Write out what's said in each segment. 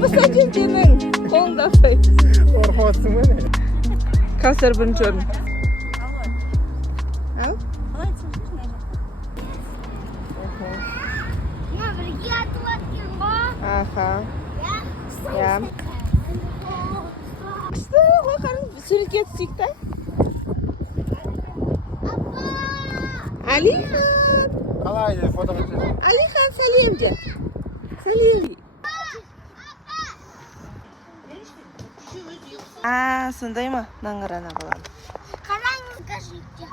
посадителінің қолында қой. Қорқып ба не? Кәусар бірінші орын. Ау? Аха. Я. Что? Ғой қарың суретке түсейік та? Алихан! Қалай де фотоға түседі? Алихан, сәлем де. Сәлем. Сондай ма? Наңғырана қалам. Қараңыз, кажите.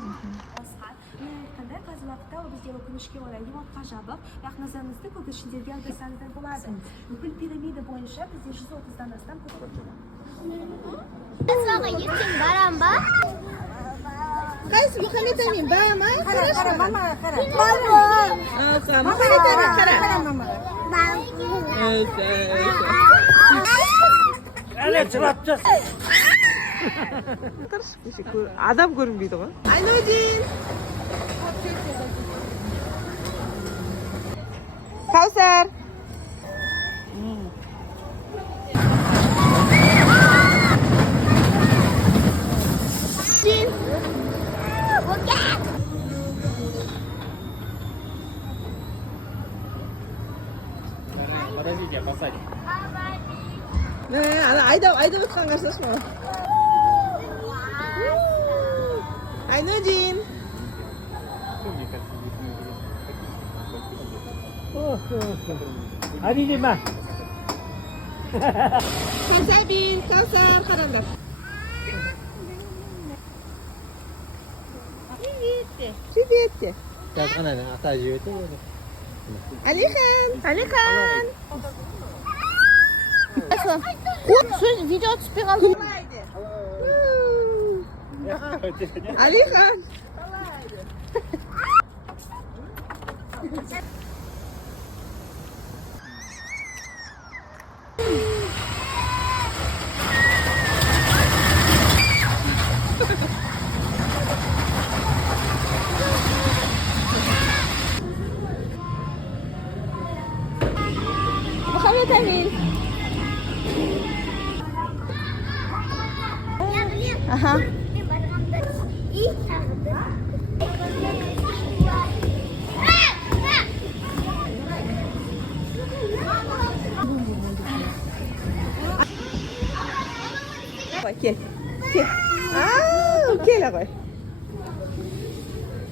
Қандай қазір уақытта ол бізде өкінішке орай ремонтқа жабық, бірақ назарыңызды көгершіндерге аударсаңыздар болады. Бүкіл пирамида бойынша бізде 130-дан астам көгершін. Асаға ертең барам ба? Қайсы Мұхаммед Амин, бара ма? Қара, мама, қара. Аха, Мұхаммед Амин, қара. Әлі жылап тұр. Адам көрінбейді ғой. Айнудин! Кәусар! Дин! Подождите, посадим. Айдап отқан қарсаш маған. Айнудин! Әбейді ма? Кәусәбин, Кәусар, қараңдар. Привет. Қазір қана ата жебеті еді. Алихан. Алихан. Сөз видео түспей қалды. Алихан. Мұхаммед Амин. Аха. Кел. Кел. Кел ағай.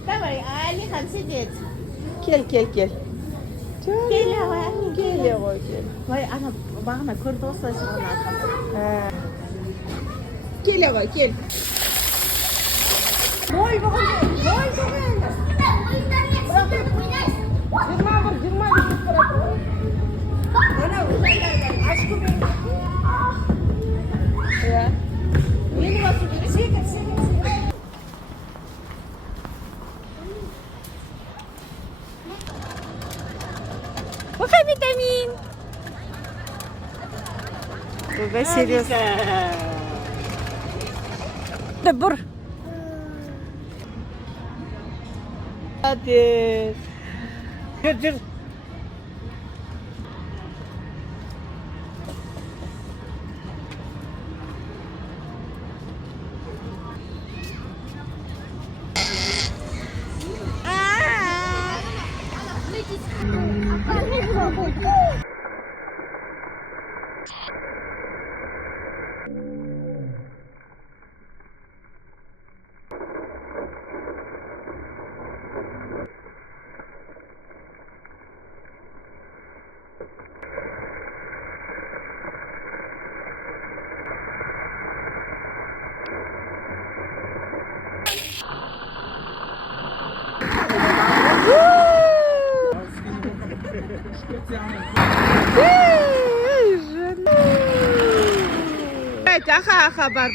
Давай, Алихан сидеть. Кел. Кел ағай. Кел ағай, кел. Ой, ана бағана көрді осылай сұрғанады. Кел ағай, кел. Ой, бұғын. Мұхаммед Амин. Бұға серьез. Бұр. Молодец. Жүр. Аха, бар.